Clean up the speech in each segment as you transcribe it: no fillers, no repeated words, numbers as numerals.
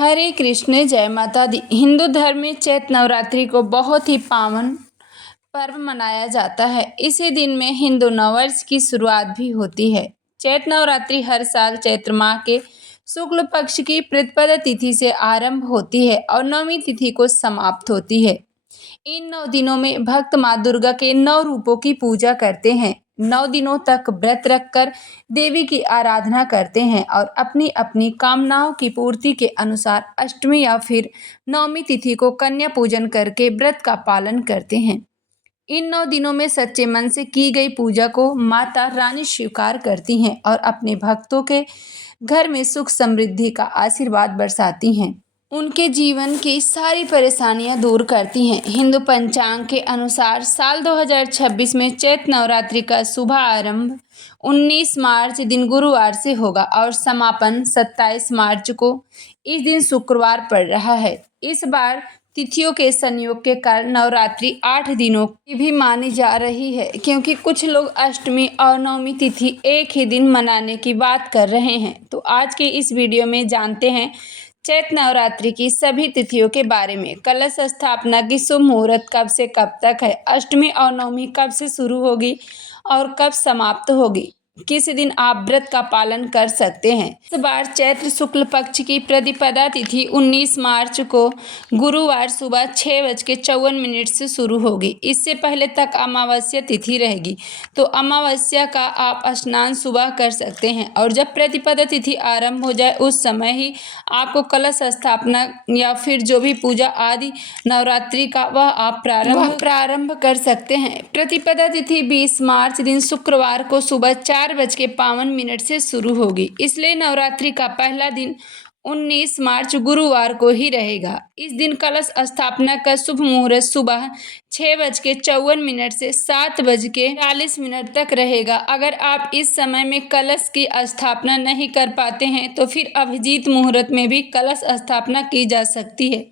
हरे कृष्ण, जय माता दी। हिंदू धर्म में चैत्र नवरात्रि को बहुत ही पावन पर्व मनाया जाता है। इसी दिन में हिंदू नववर्ष की शुरुआत भी होती है। चैत्र नवरात्रि हर साल चैत्र माह के शुक्ल पक्ष की प्रतिपदा तिथि से आरंभ होती है और नवमी तिथि को समाप्त होती है। इन 9 दिनों में भक्त माँ दुर्गा के 9 रूपों की पूजा करते हैं। 9 दिनों तक व्रत रखकर देवी की आराधना करते हैं और अपनी अपनी कामनाओं की पूर्ति के अनुसार अष्टमी या फिर नवमी तिथि को कन्या पूजन करके व्रत का पालन करते हैं। इन 9 दिनों में सच्चे मन से की गई पूजा को माता रानी स्वीकार करती हैं और अपने भक्तों के घर में सुख समृद्धि का आशीर्वाद बरसाती हैं। उनके जीवन की सारी परेशानियां दूर करती हैं। हिंदू पंचांग के अनुसार साल 2026 में चैत्र नवरात्रि का शुभ आरंभ 19 मार्च दिन गुरुवार से होगा और समापन 27 मार्च को इस दिन शुक्रवार पड़ रहा है। इस बार तिथियों के संयोग के कारण नवरात्रि 8 दिनों की भी मानी जा रही है, क्योंकि कुछ लोग अष्टमी और नवमी तिथि एक ही दिन मनाने की बात कर रहे हैं। तो आज के इस वीडियो में जानते हैं चैत्र नवरात्रि की सभी तिथियों के बारे में। कलश स्थापना की शुभ मुहूर्त कब से कब तक है, अष्टमी और नवमी कब से शुरू होगी और कब समाप्त होगी, किस दिन आप व्रत का पालन कर सकते हैं। इस बार चैत्र शुक्ल पक्ष की प्रतिपदा तिथि 19 मार्च को गुरुवार सुबह 6:54 से शुरू होगी। इससे पहले तक अमावस्या तिथि रहेगी, तो अमावस्या का आप स्नान सुबह कर सकते हैं और जब प्रतिपदा तिथि आरंभ हो जाए उस समय ही आपको कलश स्थापना या फिर जो भी पूजा आदि नवरात्रि का वह आप प्रारंभ कर सकते हैं। प्रतिपदा तिथि 20 मार्च दिन शुक्रवार को सुबह 4:52 से शुरू होगी, इसलिए नवरात्रि का पहला दिन 19 मार्च गुरुवार को ही रहेगा। इस दिन कलश स्थापना का शुभ मुहूर्त सुबह 6:54 से 7:40 तक रहेगा। अगर आप इस समय में कलश की स्थापना नहीं कर पाते हैं तो फिर अभिजीत मुहूर्त में भी कलश स्थापना की जा सकती है,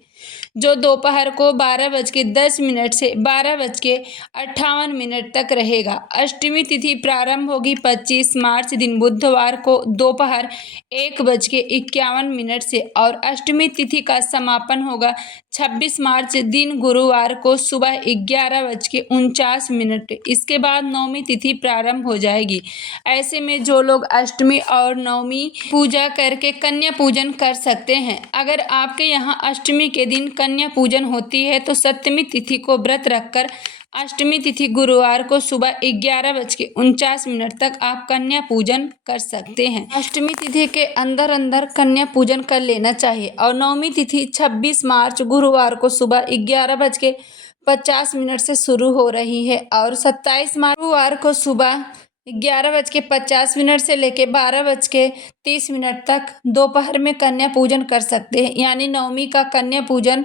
जो दोपहर को 12:10 से 12:58 तक रहेगा। अष्टमी तिथि प्रारंभ होगी 25 मार्च दिन बुधवार को दोपहर 1:51 से और अष्टमी तिथि का समापन होगा 26 मार्च दिन गुरुवार को सुबह 11:49। इसके बाद नवमी तिथि प्रारंभ हो जाएगी। ऐसे में जो लोग अष्टमी और नवमी पूजा करके कन्या पूजन कर सकते हैं। अगर आपके यहाँ अष्टमी के दिन कन्या पूजन होती है तो सप्तमी तिथि को व्रत रखकर अष्टमी तिथि गुरुवार को सुबह 11:49 तक आप कन्या पूजन कर सकते हैं। अष्टमी तिथि के अंदर कन्या पूजन कर लेना चाहिए और नवमी तिथि 26 मार्च गुरुवार को सुबह 11:50 से शुरू हो रही है और 27 मार्च गुरुवार को सुबह 11:50 से लेकर 12:30 तक दोपहर में कन्या पूजन कर सकते हैं, यानी नवमी का कन्या पूजन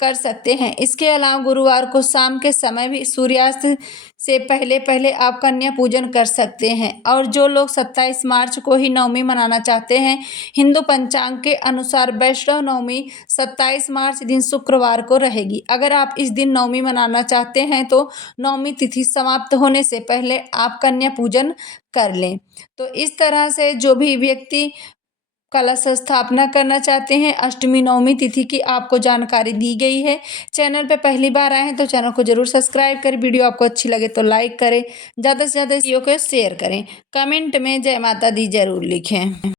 कर सकते हैं। इसके अलावा गुरुवार को शाम के समय भी सूर्यास्त से पहले आप कन्या पूजन कर सकते हैं। और जो लोग 27 मार्च को ही नवमी मनाना चाहते हैं, हिंदू पंचांग के अनुसार वैष्णव नवमी 27 मार्च दिन शुक्रवार को रहेगी। अगर आप इस दिन नवमी मनाना चाहते हैं तो नवमी तिथि समाप्त होने से पहले आप कन्या पूजन कर लें। तो इस तरह से जो भी व्यक्ति कलश स्थापना करना चाहते हैं अष्टमी नवमी तिथि की आपको जानकारी दी गई है। चैनल पे पहली बार आए हैं तो चैनल को जरूर सब्सक्राइब करें। वीडियो आपको अच्छी लगे तो लाइक करें, ज़्यादा से ज़्यादा वीडियो को शेयर करें। कमेंट में जय माता दी जरूर लिखें।